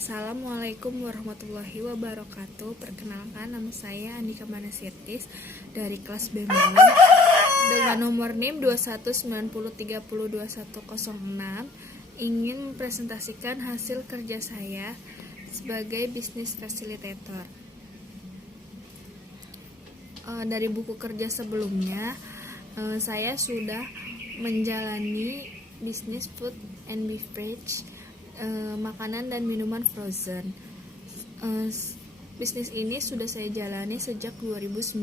Assalamualaikum warahmatullahi wabarakatuh. Perkenalkan, nama saya Andika Manasirtis dari kelas B9 dengan nomor NIM 2190302106. Ingin mempresentasikan hasil kerja saya sebagai bisnis facilitator. Dari buku kerja sebelumnya, saya sudah menjalani bisnis food and beverage, makanan dan minuman frozen. Bisnis ini sudah saya jalani sejak 2019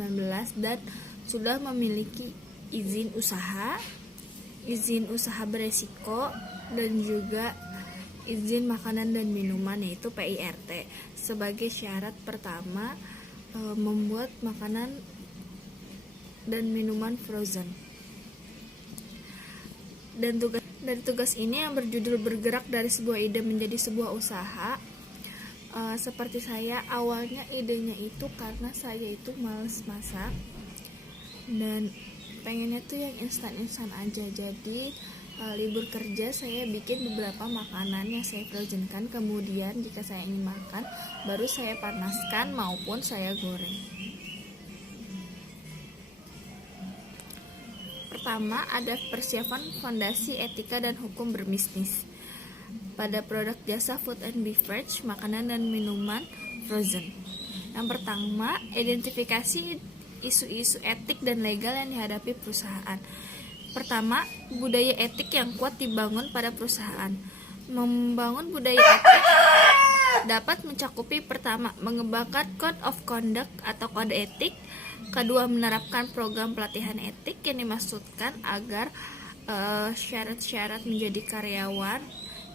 dan sudah memiliki izin usaha beresiko, dan juga izin makanan dan minuman, yaitu PIRT, sebagai syarat pertama membuat makanan dan minuman frozen. Dan tugas ini yang berjudul bergerak dari sebuah ide menjadi sebuah usaha. Seperti saya, awalnya idenya itu karena saya itu males masak dan pengennya tuh yang instan aja. Jadi libur kerja saya bikin beberapa makanan yang saya frozenkan, kemudian jika saya ingin makan baru saya panaskan maupun saya goreng. Pertama, ada persiapan fondasi etika dan hukum berbisnis pada produk jasa food and beverage, makanan dan minuman frozen. Yang pertama, identifikasi isu-isu etik dan legal yang dihadapi perusahaan. Pertama, budaya etik yang kuat dibangun pada perusahaan. Membangun budaya etik dapat mencakupi: pertama, mengembangkan code of conduct atau kode etik. Kedua, menerapkan program pelatihan etik yang dimaksudkan agar syarat-syarat menjadi karyawan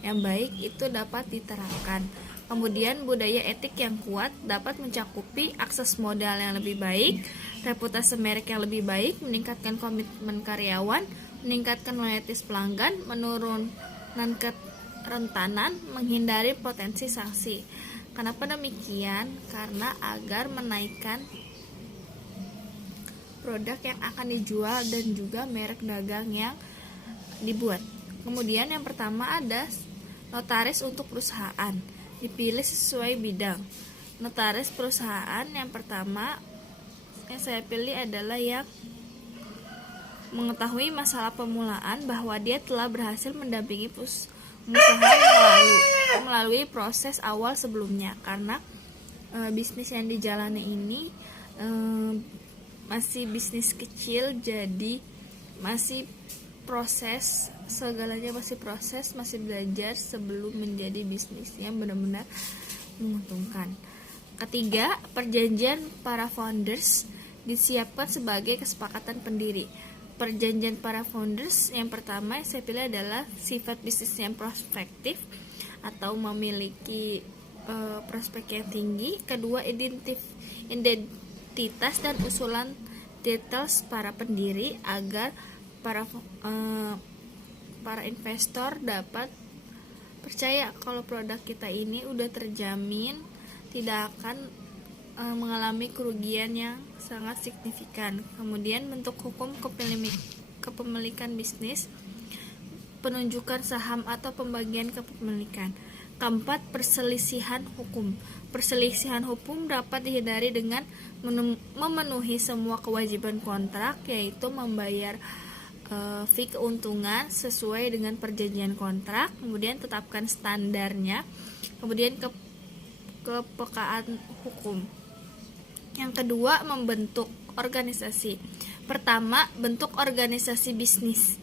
yang baik itu dapat diterapkan. Kemudian, budaya etik yang kuat dapat mencakupi akses modal yang lebih baik, reputasi merek yang lebih baik, meningkatkan komitmen karyawan, meningkatkan loyalitas pelanggan, menurunkan kerentanan, menghindari potensi sanksi. Kenapa demikian? Karena agar menaikkan produk yang akan dijual dan juga merek dagang yang dibuat. Kemudian yang pertama ada notaris untuk perusahaan, dipilih sesuai bidang. Notaris perusahaan yang pertama yang saya pilih adalah yang mengetahui masalah permulaan, bahwa dia telah berhasil mendampingi pengusaha melalui proses awal sebelumnya, karena bisnis yang dijalani ini masih bisnis kecil, jadi masih proses, segalanya masih proses, masih belajar sebelum menjadi bisnis yang benar-benar menguntungkan. Ketiga, perjanjian para founders disiapkan sebagai kesepakatan pendiri. Perjanjian para founders yang pertama yang saya pilih adalah sifat bisnis yang prospektif atau memiliki prospek yang tinggi. Kedua, identitas dan usulan details para pendiri agar para investor dapat percaya kalau produk kita ini udah terjamin tidak akan mengalami kerugian yang sangat signifikan. Kemudian, bentuk hukum kepemilikan bisnis, penunjukan saham atau pembagian kepemilikan. Keempat, perselisihan hukum. Perselisihan hukum dapat dihindari dengan memenuhi semua kewajiban kontrak, yaitu membayar fee keuntungan sesuai dengan perjanjian kontrak, kemudian tetapkan standarnya, kemudian kepekaan hukum. Yang kedua, membentuk organisasi. Pertama, bentuk organisasi bisnis.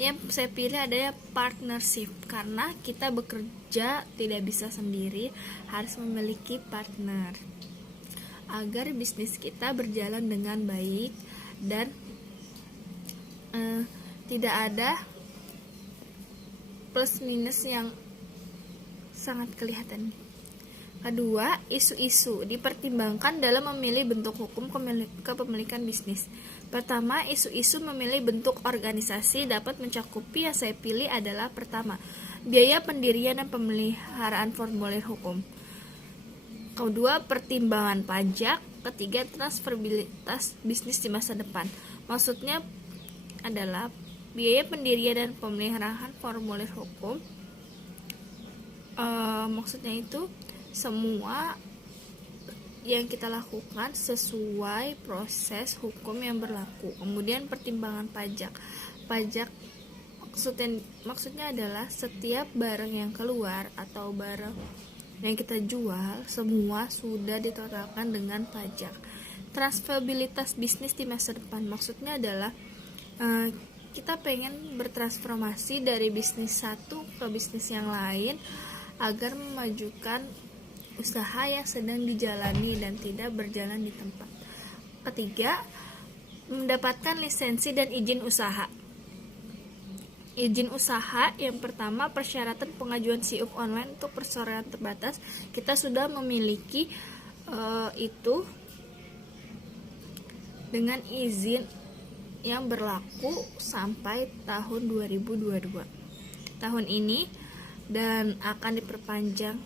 Yang saya pilih adalah partnership, karena kita bekerja tidak bisa sendiri, harus memiliki partner agar bisnis kita berjalan dengan baik dan tidak ada plus minus yang sangat kelihatan. Kedua, isu-isu dipertimbangkan dalam memilih bentuk hukum kepemilikan bisnis. Pertama, isu-isu memilih bentuk organisasi dapat mencakupi yang saya pilih adalah: pertama, biaya pendirian dan pemeliharaan formulir hukum. Kedua, pertimbangan pajak. Ketiga, transferabilitas bisnis di masa depan. Maksudnya adalah biaya pendirian dan pemeliharaan formulir hukum Maksudnya itu semua yang kita lakukan sesuai proses hukum yang berlaku. Kemudian pertimbangan pajak. Pajak maksudnya adalah setiap barang yang keluar atau barang yang kita jual semua sudah ditotalkan dengan pajak. Transferabilitas bisnis di masa depan, maksudnya adalah kita pengen bertransformasi dari bisnis satu ke bisnis yang lain agar memajukan usaha yang sedang dijalani dan tidak berjalan di tempat. Ketiga, mendapatkan lisensi dan izin usaha. Izin usaha yang pertama, persyaratan pengajuan SIUP online untuk perseroan terbatas. Kita sudah memiliki itu dengan izin yang berlaku sampai tahun 2022 tahun ini dan akan diperpanjang.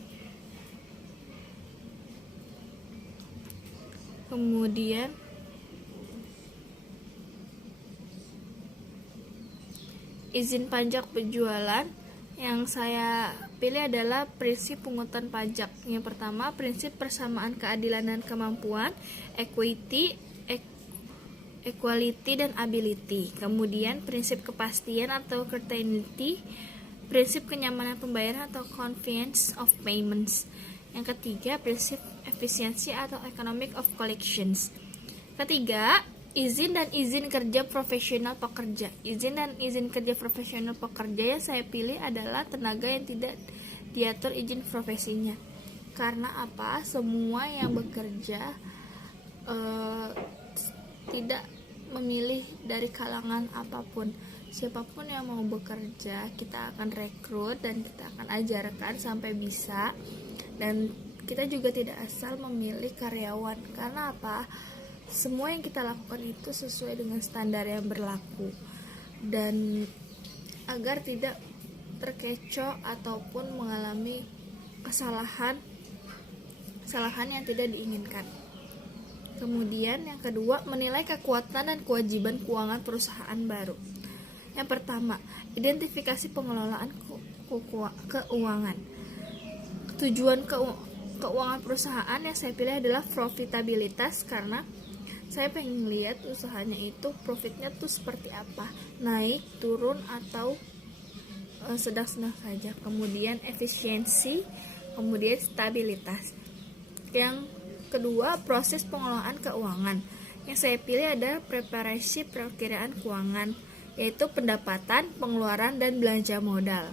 Kemudian izin pajak penjualan yang saya pilih adalah prinsip pungutan pajak. Yang pertama, prinsip persamaan keadilan dan kemampuan, equity, equality dan ability. Kemudian prinsip kepastian atau certainty, prinsip kenyamanan pembayaran atau convenience of payments. Yang ketiga, prinsip efisiensi atau economic of collections. Ketiga, izin dan izin kerja profesional pekerja. Izin dan izin kerja profesional pekerja yang saya pilih adalah tenaga yang tidak diatur izin profesinya. Karena apa? Semua yang bekerja tidak memilih dari kalangan apapun. Siapapun yang mau bekerja, kita akan rekrut dan kita akan ajarkan sampai bisa. Dan kita juga tidak asal memilih karyawan. Karena apa? Semua yang kita lakukan itu sesuai dengan standar yang berlaku. Dan agar tidak terkecoh ataupun mengalami kesalahan yang tidak diinginkan. Kemudian yang kedua, menilai kekuatan dan kewajiban keuangan perusahaan baru. Yang pertama, identifikasi pengelolaan keuangan. Tujuan keuangan perusahaan yang saya pilih adalah profitabilitas, karena saya pengen lihat usahanya itu profitnya tuh seperti apa, naik, turun, atau sedang-sedang saja. Kemudian efisiensi, kemudian stabilitas. Yang kedua, proses pengelolaan keuangan. Yang saya pilih adalah preparasi perakiraan keuangan, yaitu pendapatan, pengeluaran, dan belanja modal.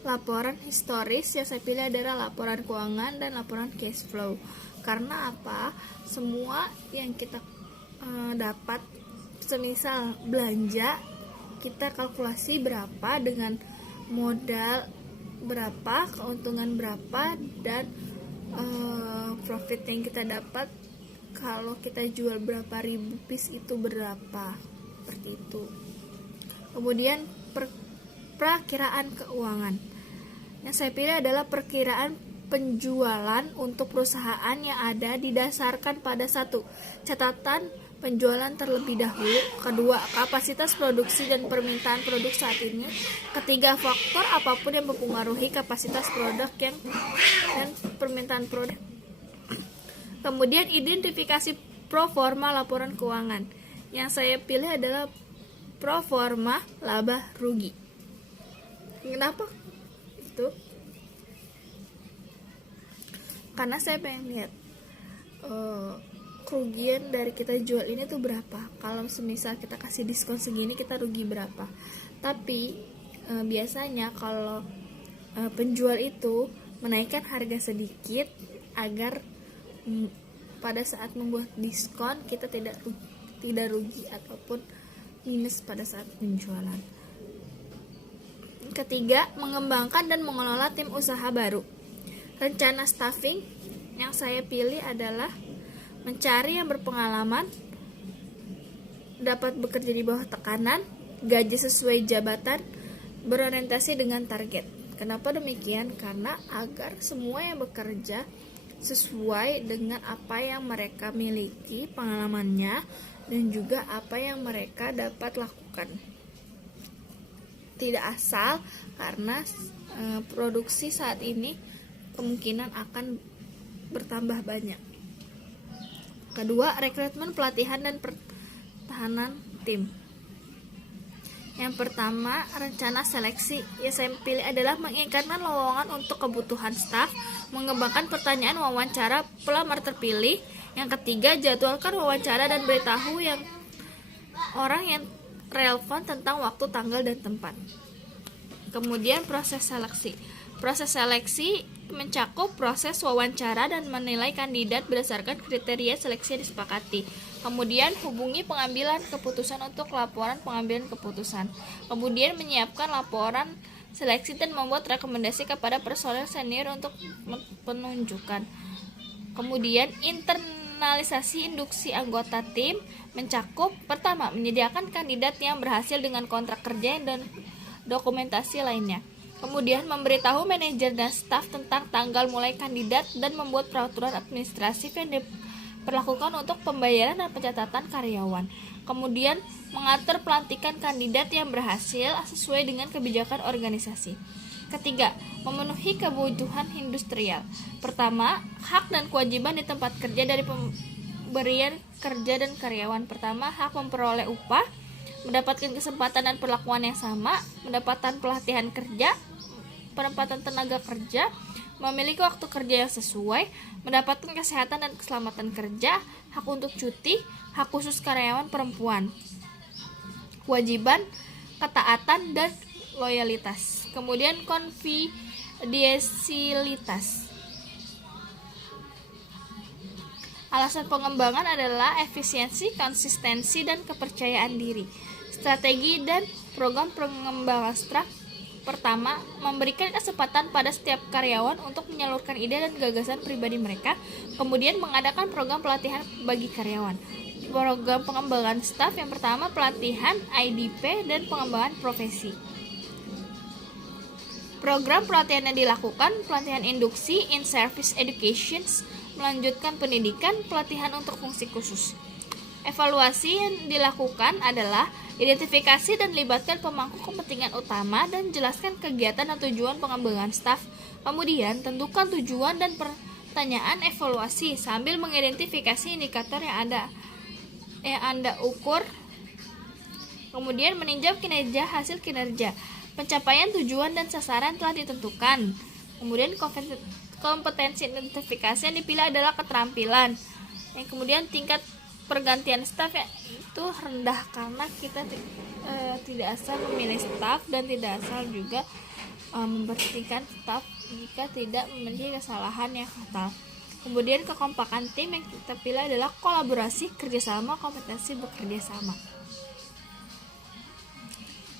Laporan historis yang saya pilih adalah laporan keuangan dan laporan cash flow. Karena apa? Semua yang kita dapat, semisal belanja, kita kalkulasi berapa dengan modal berapa, keuntungan berapa, dan profit yang kita dapat kalau kita jual berapa ribu piece itu berapa, seperti itu. Kemudian perakiraan keuangan. Yang saya pilih adalah perkiraan penjualan untuk perusahaan yang ada didasarkan pada satu, catatan penjualan terlebih dahulu, kedua, kapasitas produksi dan permintaan produk saat ini, ketiga, faktor apapun yang mempengaruhi kapasitas produk dan permintaan produk. Kemudian identifikasi pro forma laporan keuangan. Yang saya pilih adalah pro forma laba rugi. Kenapa? Itu karena saya pengen lihat kerugian dari kita jual ini tuh berapa. Kalau semisal kita kasih diskon segini, kita rugi berapa. Tapi biasanya kalau penjual itu menaikkan harga sedikit agar pada saat membuat diskon kita tidak rugi ataupun minus pada saat penjualan. Ketiga, mengembangkan dan mengelola tim usaha baru. Rencana staffing yang saya pilih adalah mencari yang berpengalaman, dapat bekerja di bawah tekanan, gaji sesuai jabatan, berorientasi dengan target. Kenapa demikian? Karena agar semua yang bekerja sesuai dengan apa yang mereka miliki, pengalamannya, dan juga apa yang mereka dapat lakukan. tidak asal karena produksi saat ini kemungkinan akan bertambah banyak. Kedua, rekrutmen, pelatihan, dan pertahanan tim. Yang pertama, rencana seleksi. Yang saya pilih adalah mengikatkan lowongan untuk kebutuhan staf, mengembangkan pertanyaan wawancara pelamar terpilih. Yang ketiga, jadwalkan wawancara dan beritahu orang yang relevan tentang waktu, tanggal, dan tempat. Kemudian proses seleksi. Proses seleksi mencakup proses wawancara dan menilai kandidat berdasarkan kriteria seleksi yang disepakati. Kemudian hubungi pengambilan keputusan untuk laporan pengambilan keputusan. Kemudian menyiapkan laporan seleksi dan membuat rekomendasi kepada personel senior untuk penunjukan. Kemudian internalisasi induksi anggota tim mencakup pertama, menyediakan kandidat yang berhasil dengan kontrak kerja dan dokumentasi lainnya. Kemudian memberitahu manajer dan staf tentang tanggal mulai kandidat dan membuat peraturan administratif yang diperlakukan untuk pembayaran dan pencatatan karyawan. Kemudian mengatur pelantikan kandidat yang berhasil sesuai dengan kebijakan organisasi. Ketiga, memenuhi kebutuhan industrial. Pertama, hak dan kewajiban di tempat kerja dari pemberian kerja dan karyawan. Pertama, hak memperoleh upah, mendapatkan kesempatan dan perlakuan yang sama, mendapatkan pelatihan kerja, penempatan tenaga kerja, memiliki waktu kerja yang sesuai, mendapatkan kesehatan dan keselamatan kerja, hak untuk cuti, hak khusus karyawan perempuan, kewajiban, ketaatan, dan loyalitas. Kemudian konfidensialitas. Alasan pengembangan adalah efisiensi, konsistensi, dan kepercayaan diri. Strategi dan program pengembangan pertama, memberikan kesempatan pada setiap karyawan untuk menyalurkan ide dan gagasan pribadi mereka. Kemudian mengadakan program pelatihan bagi karyawan. Program pengembangan staf yang pertama, pelatihan IDP dan pengembangan profesi. Program pelatihan yang dilakukan, pelatihan induksi, in-service education, melanjutkan pendidikan, pelatihan untuk fungsi khusus. Evaluasi yang dilakukan adalah identifikasi dan libatkan pemangku kepentingan utama dan jelaskan kegiatan dan tujuan pengembangan staf. Kemudian tentukan tujuan dan pertanyaan evaluasi sambil mengidentifikasi indikator yang Anda ukur. Kemudian meninjau kinerja, hasil kinerja. Pencapaian tujuan dan sasaran telah ditentukan. Kemudian kompetensi identifikasi yang dipilih adalah keterampilan. Yang kemudian tingkat pergantian staf itu rendah karena kita tidak asal memilih staf dan tidak asal juga memberhentikan staf jika tidak memiliki kesalahan yang fatal. Kemudian kekompakan tim yang kita pilih adalah kolaborasi, kerjasama, kompetensi bekerja sama.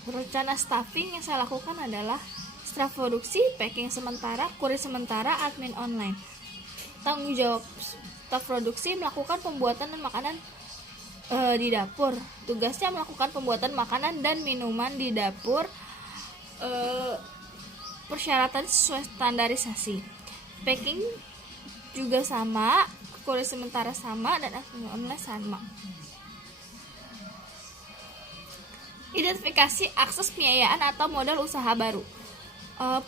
Rencana staffing yang saya lakukan adalah staf produksi, packing sementara, kurir sementara, admin online. Tanggung jawab staf produksi melakukan pembuatan dan makanan di dapur. Tugasnya melakukan pembuatan makanan dan minuman di dapur, persyaratan sesuai standarisasi. Packing juga sama, kurir sementara sama, dan admin online sama. Identifikasi akses pembiayaan atau modal usaha baru.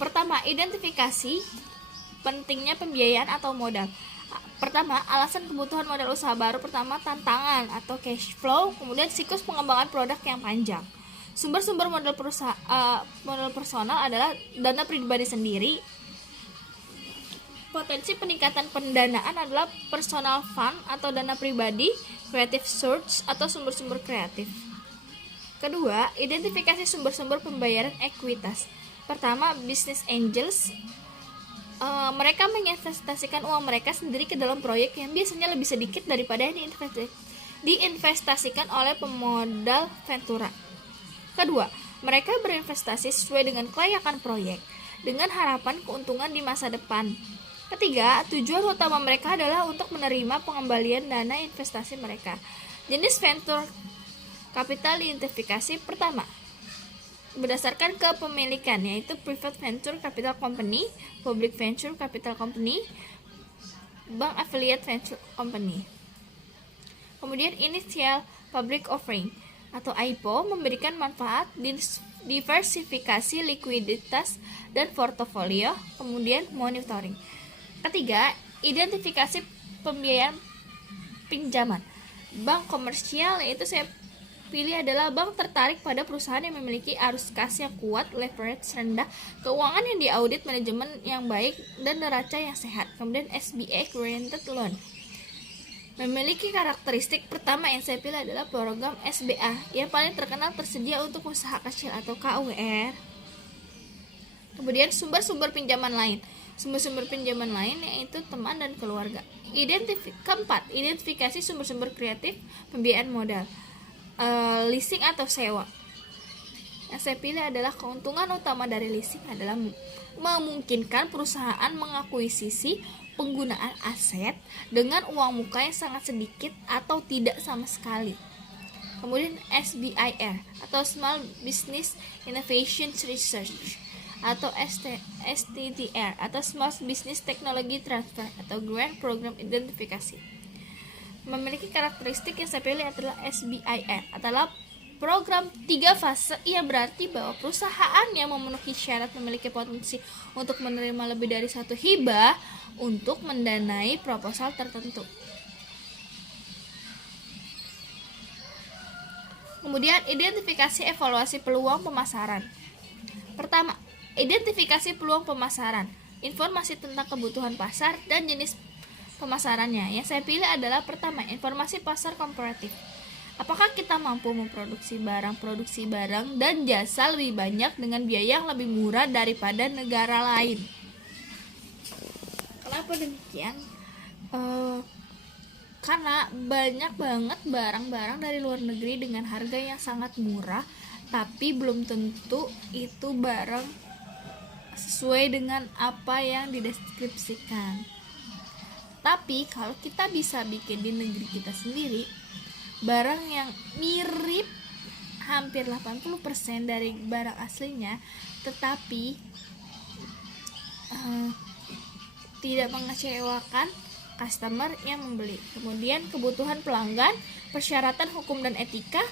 Pertama, identifikasi pentingnya pembiayaan atau modal. Pertama, alasan kebutuhan modal usaha baru. Pertama, tantangan atau cash flow. Kemudian siklus pengembangan produk yang panjang. Sumber-sumber modal personal adalah dana pribadi sendiri. Potensi peningkatan pendanaan adalah personal fund atau dana pribadi, creative source atau sumber-sumber kreatif. Kedua, identifikasi sumber-sumber pembayaran ekuitas. Pertama, business angels. Mereka menginvestasikan uang mereka sendiri ke dalam proyek yang biasanya lebih sedikit daripada yang diinvestasikan oleh pemodal ventura. Kedua, mereka berinvestasi sesuai dengan kelayakan proyek dengan harapan keuntungan di masa depan. Ketiga, tujuan utama mereka adalah untuk menerima pengembalian dana investasi mereka. Jenis venture capital identifikasi. Pertama, berdasarkan kepemilikan, yaitu private venture capital company, public venture capital company, bank affiliate venture company. Kemudian initial public offering atau IPO memberikan manfaat diversifikasi likuiditas dan portofolio, kemudian monitoring. Ketiga, identifikasi pembiayaan pinjaman. Bank komersial, yaitu saya pilih adalah bank tertarik pada perusahaan yang memiliki arus kas yang kuat, leverage rendah, keuangan yang diaudit, manajemen yang baik, dan neraca yang sehat. Kemudian SBA oriented loan memiliki karakteristik pertama yang saya pilih adalah program SBA yang paling terkenal tersedia untuk usaha kecil atau KUR. Kemudian sumber-sumber pinjaman lain. Sumber-sumber pinjaman lain yaitu teman dan keluarga. Keempat, identifikasi sumber-sumber kreatif pembiayaan modal. Leasing atau sewa. Yang saya pilih adalah keuntungan utama dari leasing adalah memungkinkan perusahaan mengakuisisi penggunaan aset dengan uang muka yang sangat sedikit atau tidak sama sekali. Kemudian SBIR atau Small Business Innovation Research atau STTR atau Small Business Technology Transfer atau Grant Program Identifikasi. Memiliki karakteristik yang saya pilih adalah SBIR adalah program 3 fase yang berarti bahwa perusahaan yang memenuhi syarat memiliki potensi untuk menerima lebih dari satu hibah untuk mendanai proposal tertentu. Kemudian identifikasi evaluasi peluang pemasaran. Pertama, identifikasi peluang pemasaran, informasi tentang kebutuhan pasar dan jenis pemasarannya. Yang saya pilih adalah pertama, informasi pasar komparatif. Apakah kita mampu memproduksi barang dan jasa lebih banyak dengan biaya yang lebih murah daripada negara lain? Kenapa demikian? Karena banyak banget barang-barang dari luar negeri dengan harga yang sangat murah, tapi belum tentu itu barang sesuai dengan apa yang dideskripsikan. Tapi kalau kita bisa bikin di negeri kita sendiri, barang yang mirip hampir 80% dari barang aslinya, tetapi tidak mengecewakan customer yang membeli. Kemudian kebutuhan pelanggan, persyaratan hukum dan etika,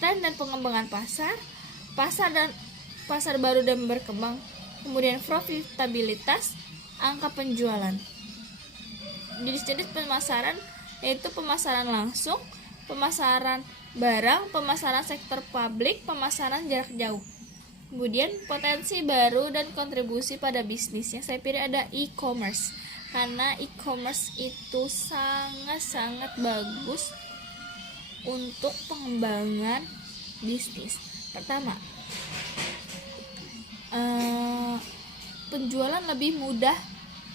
tren dan pengembangan pasar baru dan berkembang. Kemudian profitabilitas, angka penjualan. Jenis-jenis pemasaran yaitu pemasaran langsung, pemasaran barang, pemasaran sektor publik, pemasaran jarak jauh. Kemudian potensi baru dan kontribusi pada bisnis. Yang saya pilih ada e-commerce, karena e-commerce itu sangat-sangat bagus untuk pengembangan bisnis. Pertama, penjualan lebih mudah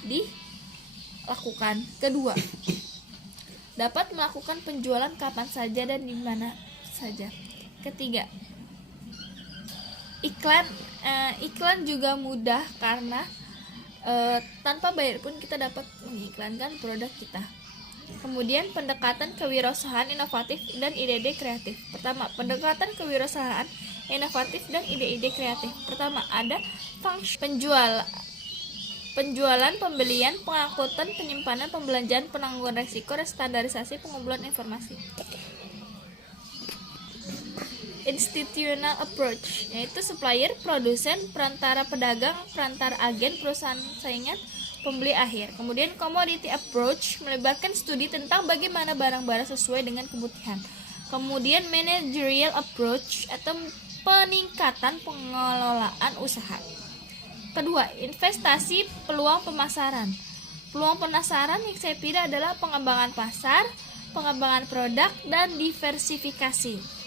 dilakukan. Kedua, dapat melakukan penjualan kapan saja dan di mana saja. Ketiga, iklan juga mudah karena tanpa bayar pun kita dapat mengiklankan produk kita. Kemudian pendekatan kewirausahaan inovatif dan ide-ide kreatif. Pertama, pendekatan kewirausahaan inovatif dan ide-ide kreatif. Pertama, ada fungsi penjualan, pembelian, pengangkutan, penyimpanan, pembelanjaan, penangguhan risiko, dan standarisasi pengumpulan informasi. Institutional approach, yaitu supplier, produsen, perantara pedagang, perantara agen, perusahaan saingan, pembeli akhir. Kemudian commodity approach melibatkan studi tentang bagaimana barang-barang sesuai dengan kebutuhan. Kemudian managerial approach atau peningkatan pengelolaan usaha. Kedua, investasi peluang pemasaran. Peluang pemasaran yang saya pilih adalah pengembangan pasar, pengembangan produk, dan diversifikasi.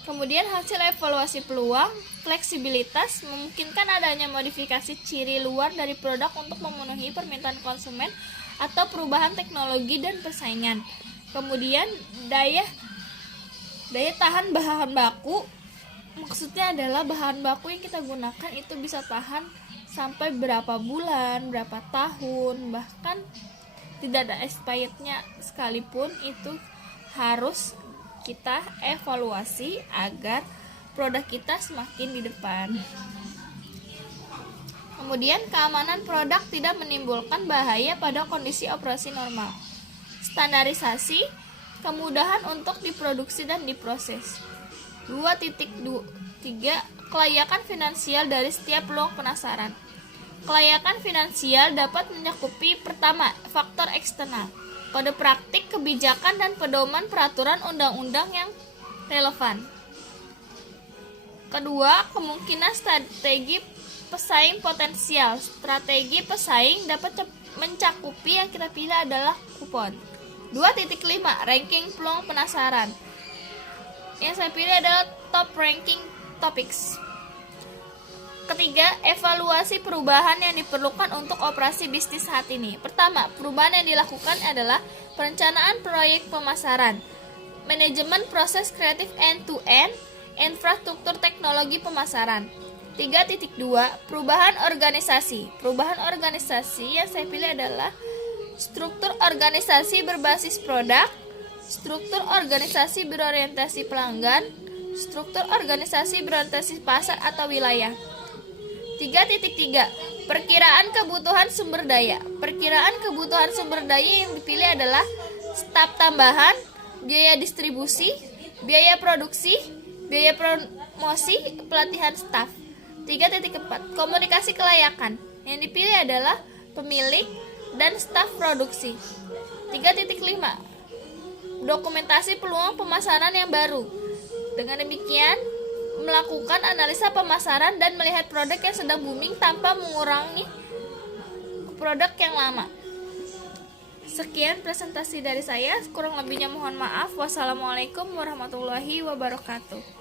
Kemudian hasil evaluasi peluang, fleksibilitas memungkinkan adanya modifikasi ciri luar dari produk untuk memenuhi permintaan konsumen atau perubahan teknologi dan persaingan. Kemudian daya tahan bahan baku, maksudnya adalah bahan baku yang kita gunakan itu bisa tahan sampai berapa bulan, berapa tahun, bahkan tidak ada expirednya sekalipun, itu harus kita evaluasi agar produk kita semakin di depan. Kemudian keamanan produk tidak menimbulkan bahaya pada kondisi operasi normal. Standarisasi, kemudahan untuk diproduksi dan diproses. 2.3 Kelayakan finansial dari setiap peluang penasaran. Kelayakan finansial dapat mencakupi pertama, faktor eksternal, kode praktik, kebijakan, dan pedoman peraturan undang-undang yang relevan. Kedua, kemungkinan strategi pesaing potensial. Strategi pesaing dapat mencakupi yang kita pilih adalah kupon. 2.5 Ranking peluang penasaran. Yang saya pilih adalah top ranking topics. Ketiga, evaluasi perubahan yang diperlukan untuk operasi bisnis saat ini. Pertama, perubahan yang dilakukan adalah perencanaan proyek pemasaran, manajemen proses kreatif end-to-end, infrastruktur teknologi pemasaran. 3.2 Perubahan organisasi. Perubahan organisasi yang saya pilih adalah struktur organisasi berbasis produk, struktur organisasi berorientasi pelanggan, struktur organisasi berorientasi pasar atau wilayah. 3.3 Perkiraan kebutuhan sumber daya. Perkiraan kebutuhan sumber daya yang dipilih adalah staf tambahan, biaya distribusi, biaya produksi, biaya promosi, pelatihan staf. 3.4 Komunikasi kelayakan. Yang dipilih adalah pemilik dan staf produksi. 3.5 Dokumentasi peluang pemasaran yang baru. Dengan demikian, melakukan analisa pemasaran dan melihat produk yang sedang booming tanpa mengurangi produk yang lama. Sekian presentasi dari saya, kurang lebihnya mohon maaf. Wassalamualaikum warahmatullahi wabarakatuh.